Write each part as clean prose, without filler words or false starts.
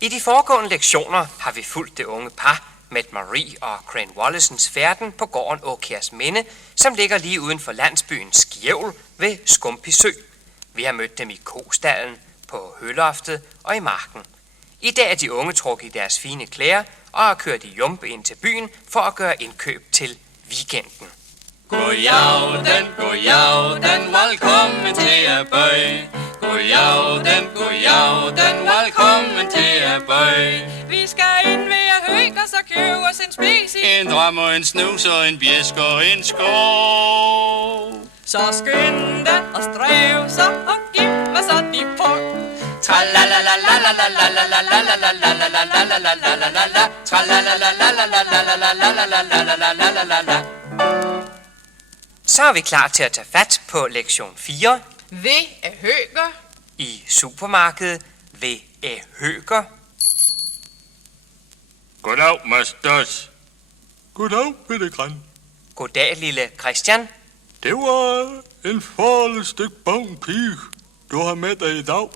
I de foregående lektioner har vi fulgt det unge par, Mette Marie og Crane Wallacens færden på gården Åkærsminde, som ligger lige uden for landsbyen Skjævl ved Skumpisø. Vi har mødt dem i kostallen, på høloftet og i marken. I dag er de unge trukket i deres fine klæder og har kørt i jumpe ind til byen for at gøre indkøb til weekenden. Godjavden, velkommen til at bøje. Godjavden, velkommen til at bøje. Vi skal ind ved at hygge os og købe os en spis. En dram og en snus og en bjæsk og en skål. Så skynd dig og stræv sig og giv mig så de på. Så er vi klar til at tage fat på lektion 4. Ved at hygge. I supermarkedet ved Høger. Goddag, Mastos. Goddag, Bitte Græn. Goddag, lille Christian. Det var en farlig stykke pige, du har med dig i dag.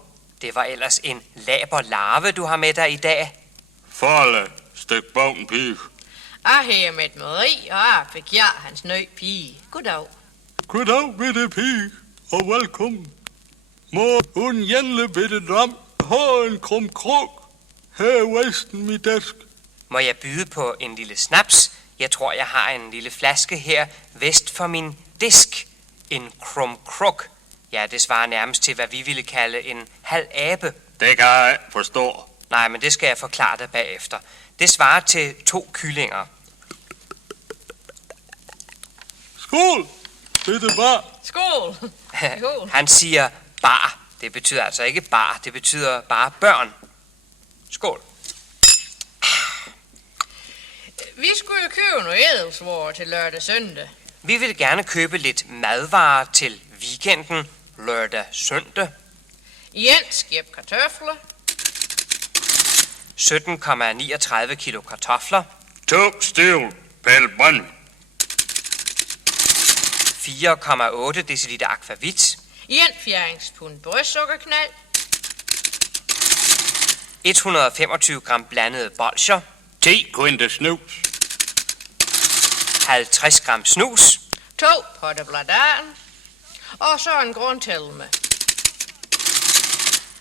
Det var ellers en laber larve, du har med dig i dag. Farlig stykke pige. Jeg hedder Mette Marie, og jeg fik hans nye pige. Goddag. Goddag, Bitte pige, og velkommen. Må hun jænle Bitte dram har en krum krog her i vesten min desk. Må jeg byde på en lille snaps? Jeg tror, jeg har en lille flaske her vest for min disk. En krum krog. Ja, det svarer nærmest til, hvad vi ville kalde en halv abe. Det kan jeg ikke forstå. Nej, men det skal jeg forklare dig bagefter. Det svarer til 2 kyllinger. Skål, Bitte bar. Skål. Skål. Han siger bar. Det betyder altså ikke bar, det betyder bare børn. Skål. Vi skulle købe noget edelsvår til lørdag søndag. Vi vil gerne købe lidt madvarer til weekenden lørdag søndag. 1 skib kartofler. 17,39 kilo kartofler. 2 stiv pælbrønd. 4,8 deciliter akvavit. 1 fjerdingspund brødsukkerknald. 125 gram blandede bolsjer. 10 kvinte snus. 50 gram snus. 2 potter bladan. Og så en grundtilme.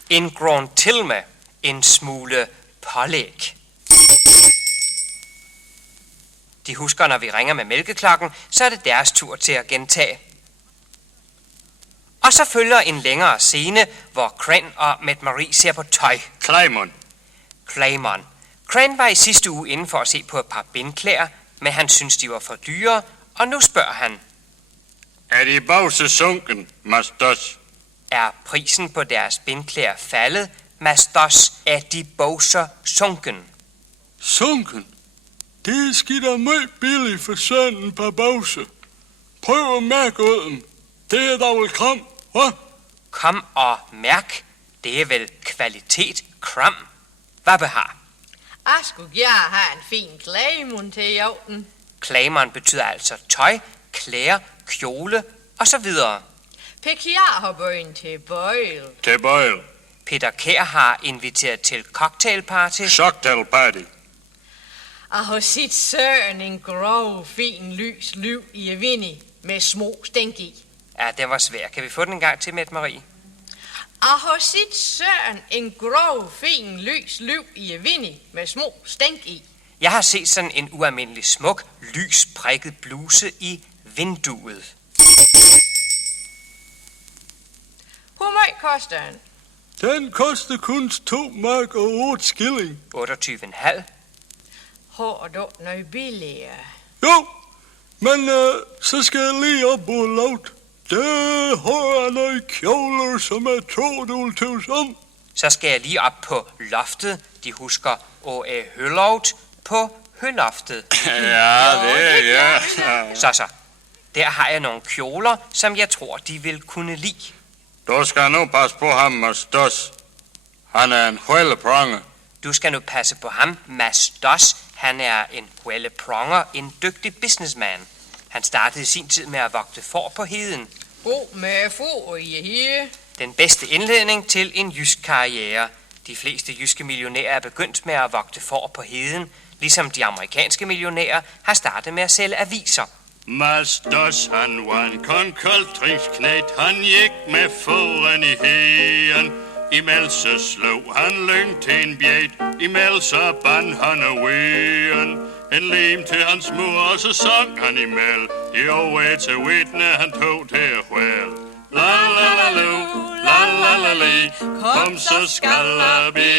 En grund til med en smule pålæg. De husker, når vi ringer med mælkeklokken, så er det deres tur til at gentage. Og så følger en længere scene, hvor Crane og Mette Marie ser på tøj. Claymon. Crane var i sidste uge inde for at se på et par bindklæder, men han synes, de var for dyre, og nu spørger han. Er de bavse sunken, Mastos? Er prisen på deres bindklæder faldet? Mastos, er de bogser sunken? Sunken? Det er skidt af meget billigt for sådan et par bavse. Prøv at mærke ud dem. Det er dog vel kram, hva? Kom og mærk. Det er vel kvalitet kram. Hvad behar? Jeg skulle gerne have en fin Claymon til i aften. Claymon betyder altså tøj, klæder, kjole og så videre. Pekiar har bøjen til bøjl. Til bøjl. Peter Kjær har inviteret til cocktailparty. Cocktailparty. Jeg har set søren en grov, fin, lys liv i vindi med små stænk i. Ja, den var svær. Kan vi få den en gang til, Mette Marie? Jeg har set søren en grov, fin, lys liv i vindi med små stænk i. Jeg har set sådan en ualmindelig smuk, lys prikket bluse i vinduet. Hvor meget koster den? Den koster kun 2 mark og 8 skilling. 28,5. Har du noget billigere? Jo, men så skal jeg lige op og laut. Der har jeg noget kjoler, som jeg tror, du vil tøves om. Så skal jeg lige op på loftet. De husker Å.A. Hølout på høloftet. Ja, det er ja. Så. Der har jeg nogle kjoler, som jeg tror, de vil kunne lide. Du skal nu passe på ham, Mastos. Han er en hvælleprange. Du skal nu passe på ham, Mastos. Han er en hvællepronger, en dygtig businessman. Han startede i sin tid med at vogte får på heden. God med få i her. Den bedste indledning til en jysk karriere. De fleste jyske millionærer er begyndt med at vogte får på heden, ligesom de amerikanske millionærer har startet med at sælge aviser. Masters, han var en konkoldringsknægt, han gik med foran i heden. Imellem så slog han lyng til en bjæt, imellem så band han og ween. En lim til hans mor, og så sang han imellem. I over til vitne, han tog til at hvæl. La la la lu, la la la li, kom så skal der bi.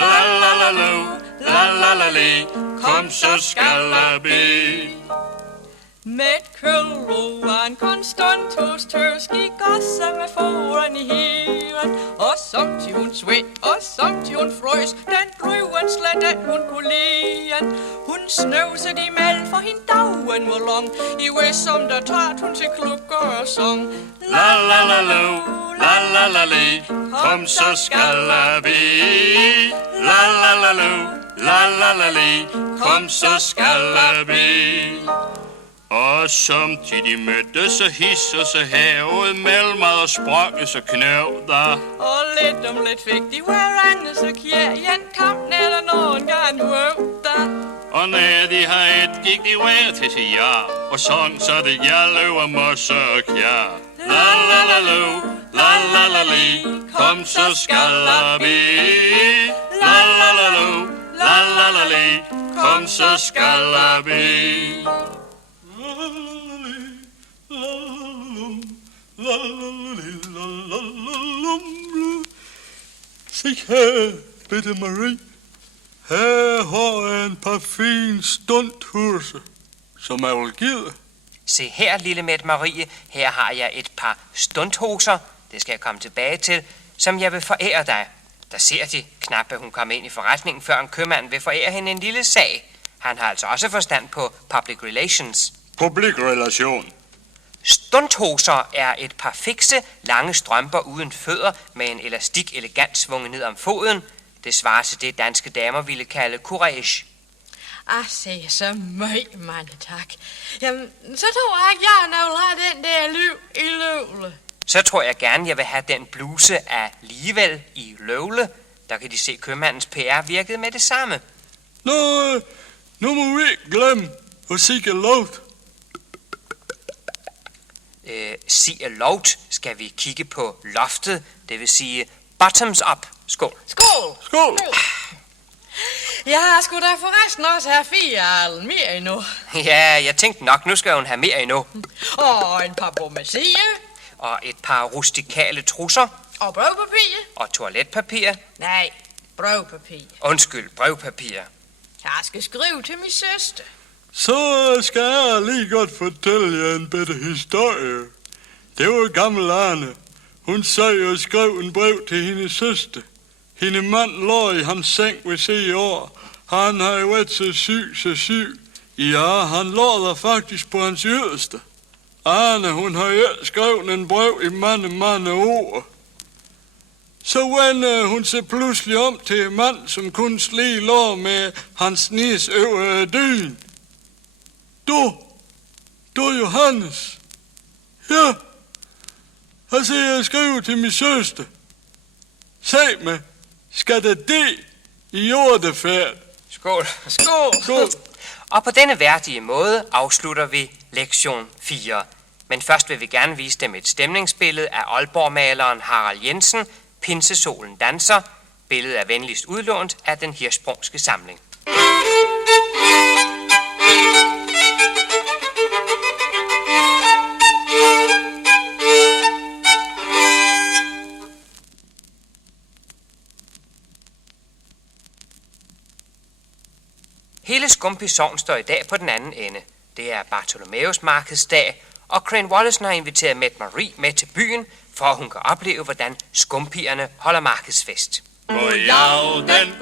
La la la lu, la la la li, kom så skal der bi. Med køl og en konstant hos tørs gik også med foran i heden. Og samtidig hun svæt, og samtidig hun frøs, den blev en slet, den hun kunne lide. Hun snøvsede imellem, for hende dagen var lang. I ved som der tager hun til klukker og sang. La la la lu, la la la li, kom så skal der bi. La la la lu, la la la li, kom så skal der bi. Og samtidig mødte så his og så havet mellem og sprang så knøv der. Og lidt om lidt fik de hverandre så kjærgen kampen eller nogen gang høv der. Og når de har et, gik de hver til sig ja, og sang så det jeg løber mosse og kjær. La la la lu, la la la li, kom så skal der bi. La la la lu, la la la li, kom så skal der bi. Se her, Bette Marie. Her har jeg en par fine stunthuse, som jeg vil give dig. Se her, lille Mette Marie, her har jeg et par stunthoser, det skal jeg komme tilbage til, som jeg vil forære dig. Der ser de knap, at hun kom ind i forretningen, før en købmand vil forære hende en lille sag. Han har altså også forstand på public relations. Public relation. Stunthoser er et par fikse, lange strømper uden fødder med en elastik elegant svunget ned om foden. Det svarer til det, danske damer ville kalde courage. Se, så meget, mange tak. Jamen, så tror jeg, at jeg vil have den der liv i løvle. Så tror jeg gerne, jeg vil have den bluse af ligevel i løvle. Der kan de se købmandens PR virkede med det samme. Nå, nu må vi ikke glemme at sige lovt. Sig lovt skal vi kigge på loftet, det vil sige bottoms up. Skål. Skål! Skål! Jeg skulle da forresten også have 4 mere endnu. Ja, jeg tænkte nok, nu skal hun have mere endnu. Og en par bommesier. Og et par rustikale trusser. Og brevpapir. Og toiletpapir. Nej, brevpapir. Undskyld, brevpapir. Jeg skal skrive til min søster. Så skal jeg lige godt fortælle jer en bedre historie. Det var gammel Arne. Hun sagde og skrev en brev til hendes søster. Hendes mand lå i hans seng ved se år. Han havde været så syg. Ja, han lå der faktisk på hans yderste. Arne, hun havde skrevet en brev i mange år. Så vendte hun sig pludselig om til en mand, som kun lige lå med hans nis over dyn. Du Johannes. Ja, altså jeg skrev til min søster. Sag mig, skal der det i jordefærd? Skål. Skål! Skål. Og på denne værdige måde afslutter vi lektion 4. Men først vil vi gerne vise dem et stemningsbillede af Aalborg-maleren Harald Jensen, Pinsesolen danser. Billedet er venligst udlånt af den Hirschsprungske samling. Hele Skumpi Sogn står i dag på den anden ende. Det er Bartholomeus markedsdag, og Crane Wallesen har inviteret Mette Marie med til byen, for at hun kan opleve, hvordan skumpierne holder markedsfest. Godjavden,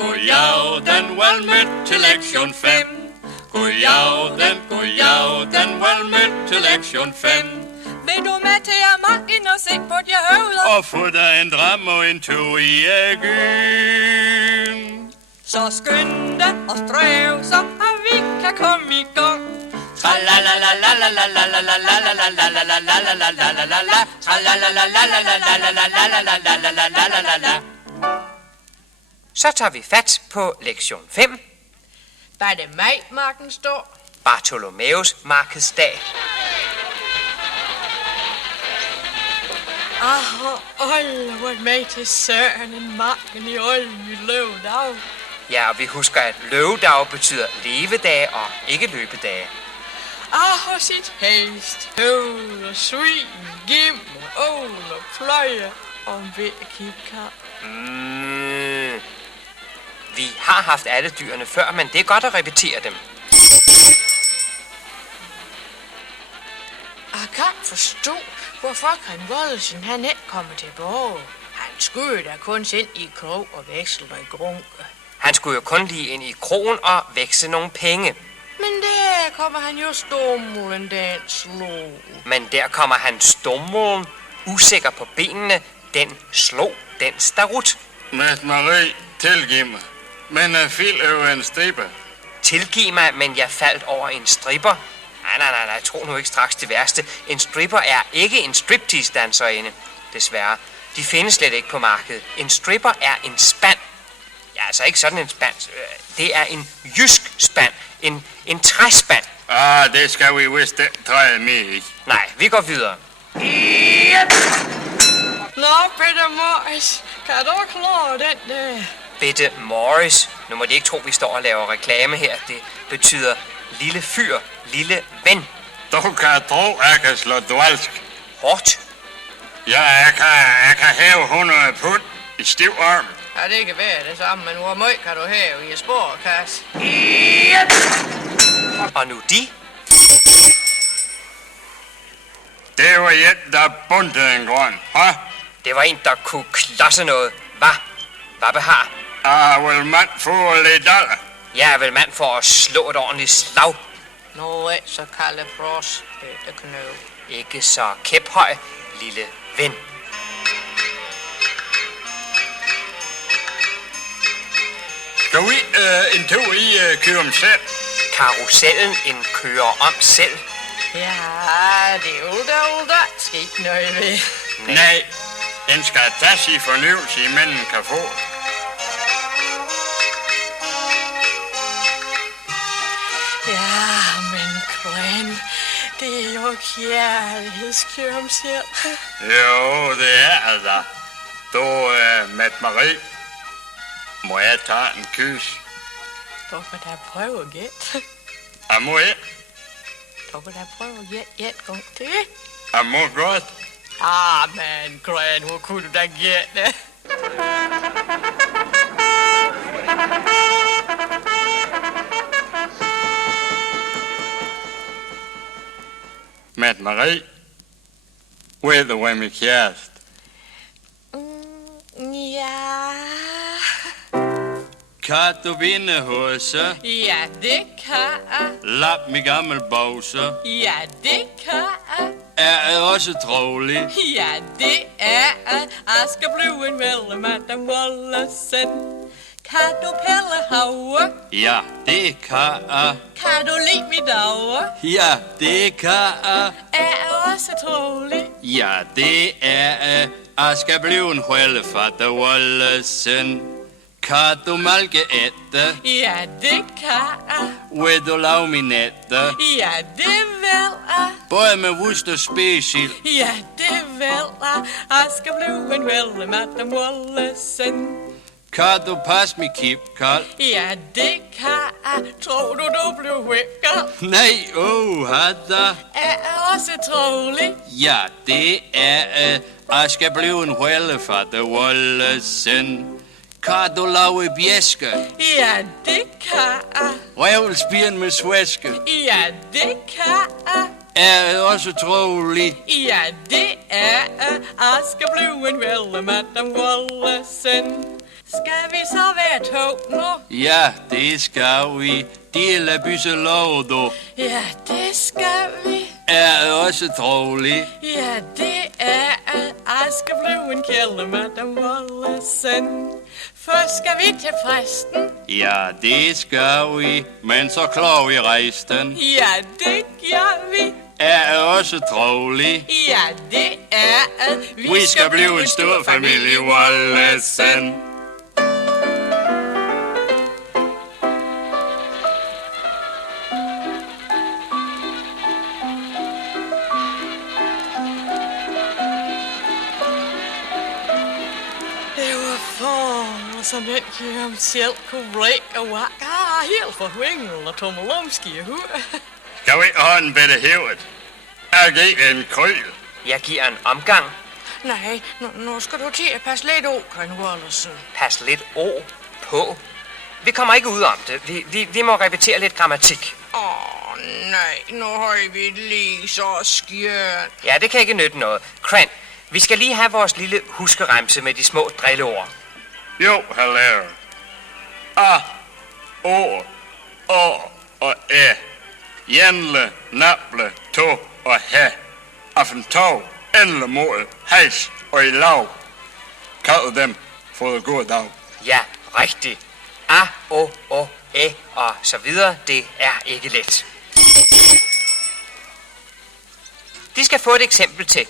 vel mødt til lektion 5. Godjavden, vel mødt til lektion 5. Vil du med til at marken og se på de høvler? Og få dig en dram og en tog i æggen. Så skynd dig og stræv, så at vi kan komme i gang. Så tager vi fat på lektion 5. Var det majmarken står? Bartholomæus markedsdag. Hvor med til søren en marken i Olden løvdag. Ja, og vi husker, at løvedag betyder levedage og ikke løbedage. Sit hest, høvd og svin, gim og ål og pløje og en vækkikar. Vi har haft alle dyrene før, men det er godt at repetere dem. Jeg kan ikke forstå, hvorfor Kren Wollesen han ikke kommer tilbage. Han skulle da kun ind i krog og veksle og grunke. Han skulle jo kun lige ind i krogen og veksle nogle penge. Men der kommer han jo stumlen, den slog. Men der kommer han stumlen, usikker på benene, den slog, den starut. Mette Marie, tilgiv mig. Men jeg fik over en stribe. Tilgiv mig, men jeg faldt over en stripper. Nej, tro nu ikke straks det værste. En stripper er ikke en striptease-danserinde, desværre. De findes slet ikke på markedet. En stripper er en spand. Ja, altså ikke sådan en spand. Det er en jysk spand. En træspand. Det skal vi vist ikke træde med i. Nej, vi går videre. Nå, Peter Morris, kan du klare den der? Bette Morris. Nu må de ikke tro, vi står og laver reklame her. Det betyder lille fyr, lille ven. Du kan tro, jeg kan slå dvalsk. Hårdt. Ja, jeg kan hæve 100 pund i stiv arm. Ja, det kan være det samme, men hvor meget kan du have i sporkasse? Og nu de. Det var en, der bundede en grøn, hva? Det var en, der kunne klodse noget. Hvad behar? Vil mand få lidt dollar? Jeg er vel mand for at slå et ordentligt slag. Nå, ikke så kalde fros, det knøv. Ikke så kæphøj, lille ven. Skal vi en tur i køre om selv? Karusellen en kører om selv. Ja, det er ulda. Skal ikke nøje ved. Nej, den skal tages i fornyelse, imellem kan få. Ja, men Kren, det er jo kærlighedskøm selv. Jo, det er da. Du, Mette Marie, må jeg tage en kys? Du kan da prøve at gætte. Jeg må ikke. Du kan da prøve at gætte en gang til. Jeg må godt. Men Kren, hvor kunne du da gætte? Mette Marie, ved du, hvem er kæreste? Ja. Kan du vinde hos? Ja, det kan jeg. Lap mig gammel bause. Ja, det kan jeg. Er jeg også trolig? Ja, det er jeg. Jeg skal blive en vel, Madame Wollesen. Kan du pille haver? Ja, det kan jeg. Kan du lide mit dager? Ja, det kan jeg. Er jeg også trolig? Ja, det er jeg. Jeg skal blive en hældefatter, Wollesen. Kan du malke etter? Ja, det kan jeg. Vil du lave min etter? Ja, det vil jeg. Både med wust og special. Ja, det vil jeg. Jeg skal blive en vel, Madame Wollesen. Kan du passe mit kipkald? Ja, det kan jeg. Tror du blev vækket? Nej, hadda. Er jeg også trolig? Ja, det er jeg. Jeg skal blive en hældefatter, Wollesen. Kan du lave bjæske? Ja, det kan jeg. Revlspien med svæske. Ja, det kan jeg. Er jeg også trolig? Ja, det er jeg. Jeg skal blive en vel, Madame Wollesen. Skal vi så være to nu? Ja, det skal vi. Dele bysse lov, du. Ja, det skal vi. Er jeg også trolig? Ja, det er jeg. Jeg skal blive en kælde, Madame Wollesen. Først skal vi til præsten. Ja, det skal vi. Men så klarer vi rejsten. Ja, det gør vi. Er jeg også trolig? Ja, det er jeg. Vi skal blive en stor familie, Wollesen. så den giver ham selv korrekt og wakker helt for hvingel og tommelumski i hovedet. Skal vi ikke have en bedre hævet? Jeg giver en kryl. Jeg giver en omgang. Nej, nu skal du til at passe lidt over, Gren Wallesen. Pas lidt ord på. Vi kommer ikke ud om det. Vi må repetere lidt grammatik. Nej, nu har vi lige så skjønt. Ja, det kan ikke nytte noget. Cran, vi skal lige have vores lille huskeremse med de små drilleord. Jo, herr lærer. A, O, Å og Æ. Jænle, naple, to og hæ. Affentog, endelig mål, hejs og i lav. Kald dem for en god dag. Ja, rigtigt. A, O, O, Æ og så videre. Det er ikke let. De skal få et eksempel til.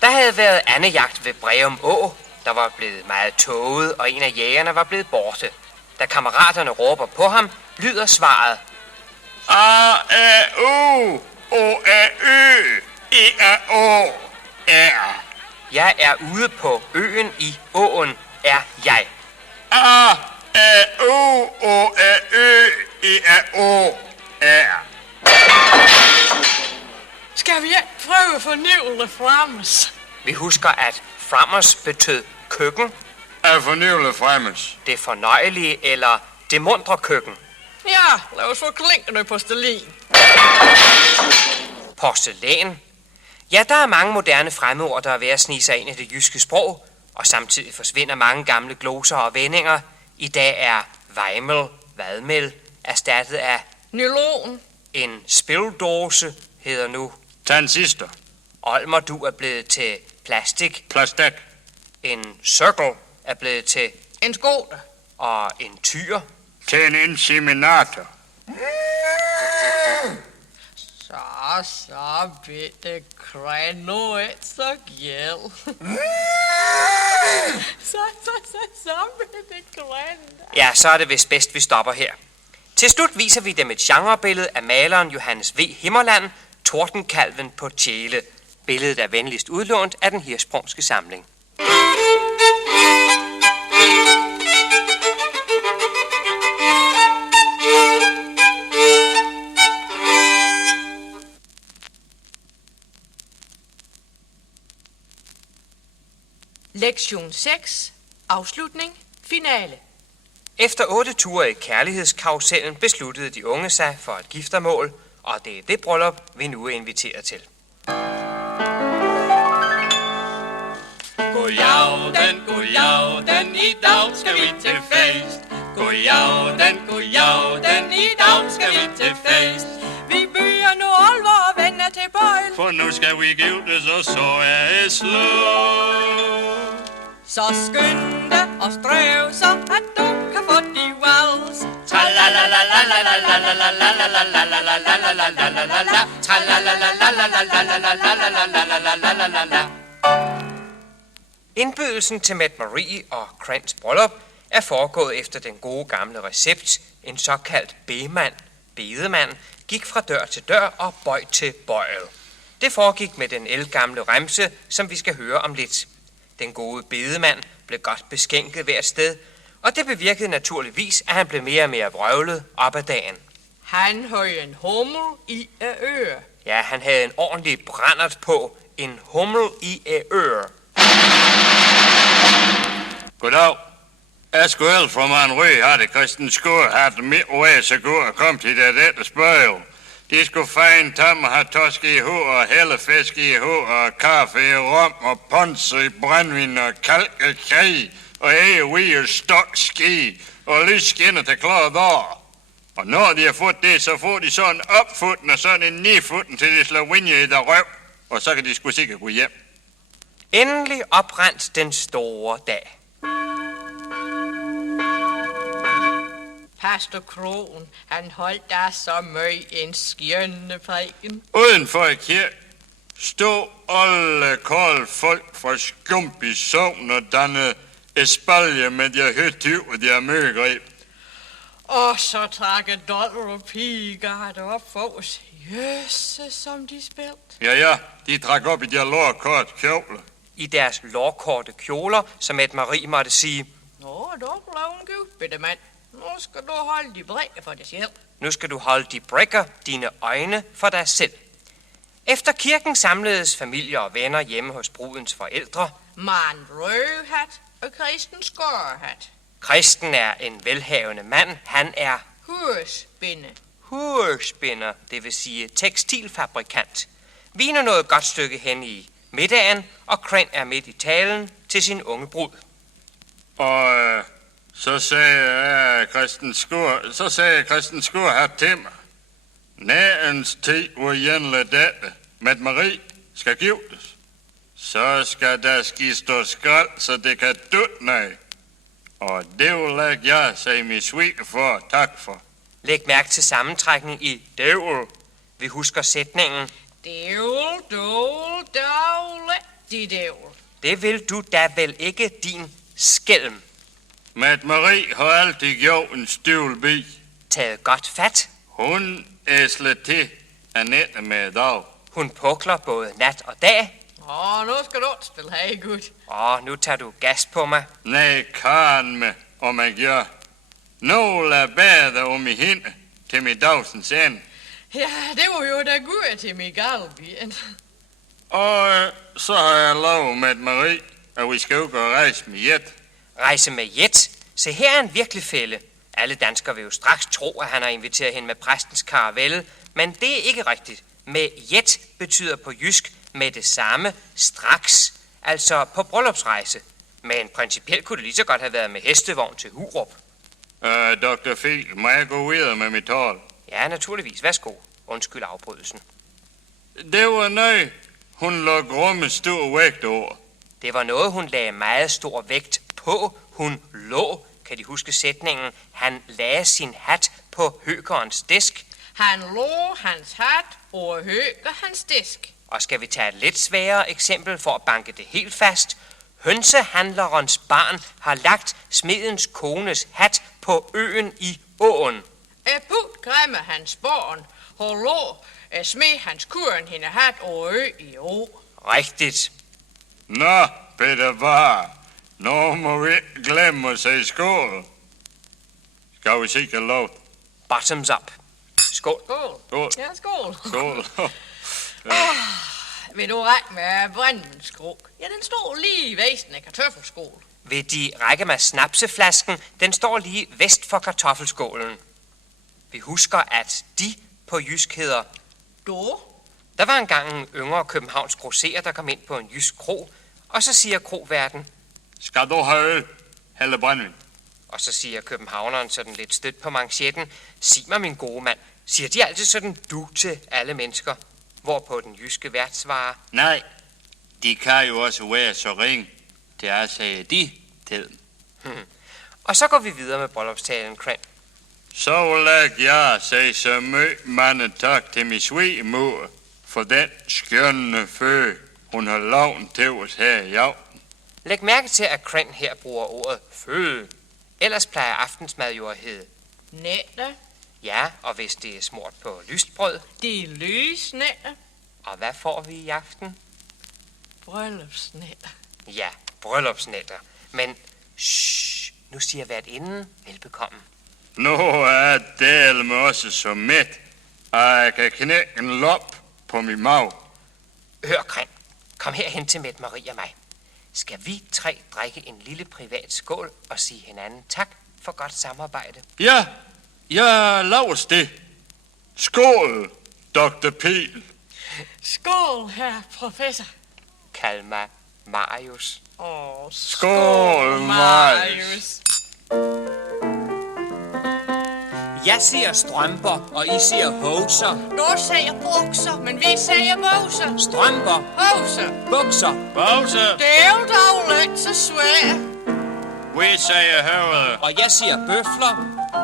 Der havde været andejagt ved Breum Å. Der var blevet meget tåget, og en af jægerne var blevet borte. Da kammeraterne råber på ham, lyder svaret. A, A, U, O, A, Ø, E, A, O, R. Jeg er ude på øen i åen, er jeg. A, A, U, O, A, Ø, E, A, O, R. Skal vi ikke prøve fornyelse fremmes? Vi husker, at fremmers betød køkken, Er fornyelse fremmes. det fornøjelige eller det mundre køkken. Ja, lad os få klinkende på stelin. Porcelæn. Ja, der er mange moderne fremmedord, der er ved at snige sig ind i det jyske sprog, og samtidig forsvinder mange gamle gloser og vendinger. I dag er vejmel, vadmel, erstattet af Nylon. en spildåse, hedder nu. Transistor. Olmerdu er blevet til plastik, Plastik. en cirkel er blevet til, En skole. og en tyr. Til en inseminator. Så bitte Gren, nu er så gæld. Så bitte Gren. Ja, så er det vist bedst, vi stopper her. Til slut viser vi dem et genrebillede af maleren Johannes V. Himmerland, Tordenkalven på Tjele. Billedet er venligst udlånt af den Hirschsprungske Samling. Lektion 6. Afslutning. Finale. Efter 8 ture i kærlighedskarusellen besluttede de unge sig for et giftermål, og det er det bryllup, vi nu er inviteret til. Godjavden, i dag skal vi til fest. Godjavden, i dag skal vi til fest. Vi byer nu alvor og vender til bøjl. For nu skal vi giftes, og så er det slut. Så skynd dig og stræv så, at du kan få de vals. Indbydelsen til Mette Marie og Crans bryllup er foregået efter den gode gamle recept. En såkaldt bedemand, gik fra dør til dør og bøj til bøjl. Det foregik med den ældgamle remse, som vi skal høre om lidt. Den gode bedemand blev godt beskænket hvert sted, og det bevirkede naturligvis, at han blev mere og mere vrøvlet op ad dagen. Han havde en hummel i øre. Ja, han havde en ordentlig brændert på, en hummel i øre. Goddag. Jeg skulle ellers fra man røg, har det Christen Skår, har det mit vej så godt at komme til det dette spørg. De skulle fejne tam og have tosk i hår og hellefisk i hår og kaffe i rom og ponser i brændvin og kalk og krig og æge og stok ski og lysskinner til klare dager. Og når de har fået det, så får de sådan en opfutten og sådan en nifutten til de slår vinje i der røv, og så kan de sgu sikkert gå hjem. Endelig oprændt den store dag. Pastor Krogen, han holdt der så møg en skjønne prædiken. Uden for i kirke stod alle kolde folk fra Skumpi sogn og dannede espalje med de høtyv og de møgreb. Og så trækker dollar og piger det op for os. Jøsse, som de spilt. Ja, de trak op i de lårkort kjoler. I deres lårkorte kjoler, som Mette Marie måtte sige. Nå er dog blevet gift, bitte mand. Nu skal du holde de brækker for dig selv. Nu skal du holde de brikker, dine øjne, for dig selv. Efter kirken samledes familier og venner hjemme hos brudens forældre. Man rødhat og Kristen skårhat. Kristen er en velhavende mand. Han er Husbinde. hurspinder, det vil sige tekstilfabrikant. Vi er noget godt stykke hen i middagen, og Kren er midt i talen til sin unge brud. Og så sagde Kristen Skur til mig. Nærens tid, hvor Jænle datte med Marie skal giftes. Så skal der ski stå skrald, så det kan dødne. Og det vil jeg sige min svigerfar tak for. Læg mærke til sammentrækning i dævl. Vi husker sætningen. Dævl, dål, dåle, de dævl. Det vil du da vel ikke, din skælm. Mette Marie har altid gjort en støvlbi. Taget godt fat. Hun æsler til Annette med dag. Hun pukler både nat og dag. Nu skal du spille her, gut. Nu tager du gas på mig. Nej, kan med, om man gør. Nu lad bade om i hende til mit dagsens ende. Ja, det var jo da godt til min galbien. Og så har jeg lov med Marie, at vi skal ud og rejse med jet. Rejse med jet. Se, her er en virkelig fælde. Alle danskere vil jo straks tro, at han har inviteret hende med præstens karavelle, men det er ikke rigtigt. Med jet betyder på jysk med det samme straks, altså på bryllupsrejse. Men principielt kunne det lige så godt have været med hestevogn til Hurup. Dr. Phil, må jeg gå videre med mit tal? Ja, naturligvis. Værsgo. Undskyld afbrydelsen. Det var noget, hun lå grumme stor vægt over. Det var noget, hun lagde meget stor vægt på. Hun lå. Kan de huske sætningen? Han lagde sin hat på høkerens disk. Han lå hans hat over høger hans disk. Og skal vi tage et lidt sværere eksempel for at banke det helt fast? Hønsehandlerens barn har lagt smedens kones hat på øen i åen. Put grimme hans barn, og lå smed hans kuren hende hat over ø i å. Rigtigt. Nå, Peter Var, nu må vi ikke glemme at sige skål. Skal vi sikkert lov? Bottoms up. Skål. Skål. Skål. Ja, skål. Skål. Vil du række med brændendskruk? Ja, den står lige i væsen af kartoffelskål. Vil de række mig snapseflasken? Den står lige vest for kartoffelskålen. Vi husker, at de på jysk hedder Du? Der var engang en yngre københavns grosserer, der kom ind på en jysk kro, og så siger kroværten, Skal du have øl eller brændvin? og så siger københavneren sådan lidt stødt på manchetten, sig mig, min gode mand, siger de altid sådan du til alle mennesker, hvorpå den jyske vært svarer, Nej, de kan jo også være så ringe, til at sige de til dem. og så går vi videre med bryllupstalen, Kren. Så vil jeg sige så møg mange tak til min svigermor for den skønne fø, hun har loven til os her i aften. Læg mærke til, at Kren her bruger ordet føde. Ellers plejer aftensmad jo at hedde. Nætte. Ja, og hvis det er smurt på lystbrød. Det er lysnætte. Og hvad får vi i aften? Bryllupsnætte. Ja, bryllupsnætter. Men shh, nu siger værtinden velbekomme. Nu er det med også så mæt, at jeg kan knække en lop på min mave. Hør, Kren. Kom herhen til Mette Marie og mig. Skal vi tre drikke en lille privat skål og sige hinanden tak for godt samarbejde? Ja, jeg laver det. Skål, Dr. Pil. Skål, herr professor. Kald mig Marius. Skål, Marius. Jeg siger strømper, og I siger hoser. Du siger bukser, men vi siger bukser. Strømper, Hoser. bukser. Pause. Det er jo dog lidt så svært. Vi siger høvede, Og jeg siger bøfler.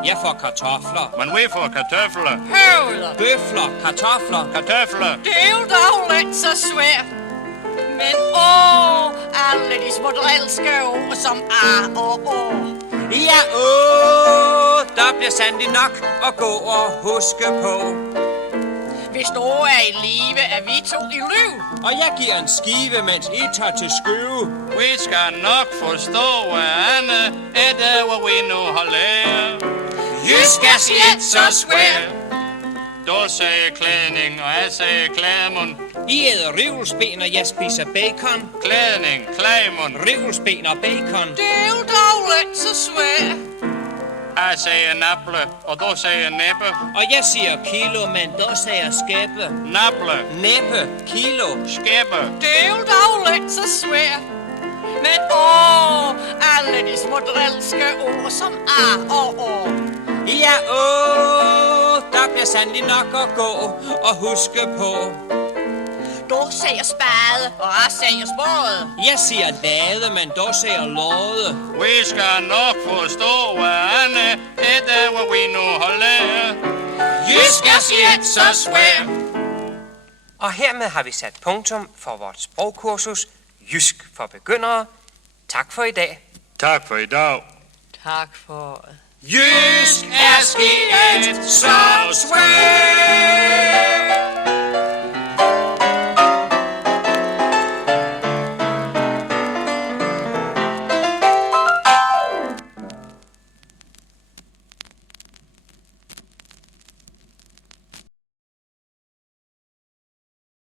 Jeg får kartofler. men vi får kartofler. Høvler. Bøfler, kartofler. Kartofler. Det er jo dog lidt så svært. Men alle de små drillske ord som a og å. Ja, der bliver sandelig nok at gå og huske på. Hvis noget er i live, er vi to i liv. Og jeg giver en skive, mens I tager til Skøve. Vi skal nok forstå hverandre, efter hvad vi nu har lært. Jysk er slet så svær. Du sagde klædning, og jeg sagde klædmund. I æder rivelsben, og jeg spiser bacon. Klædning, klædmund. Rivelsben og bacon. Det er jo dog lidt så svært. Jeg sagde naple, og du sagde næppe. Og jeg siger kilo, men du siger skæppe. Naple, Næppe, kilo. skæppe. Det er jo dog lidt så svært. Men alle de små drilske ord som og. Ja, der bliver sandelig nok at gå og huske på. Du siger spade, og jeg siger spade. Jeg siger lade, men du siger låde. Vi skal nok forstå hverandre, efter hvad vi nu har lært. Jysk er slet så svær. Og hermed har vi sat punktum for vores sprogkursus Jysk for begyndere. Tak for i dag. Tak for i dag. Tak for... Jysk er slet så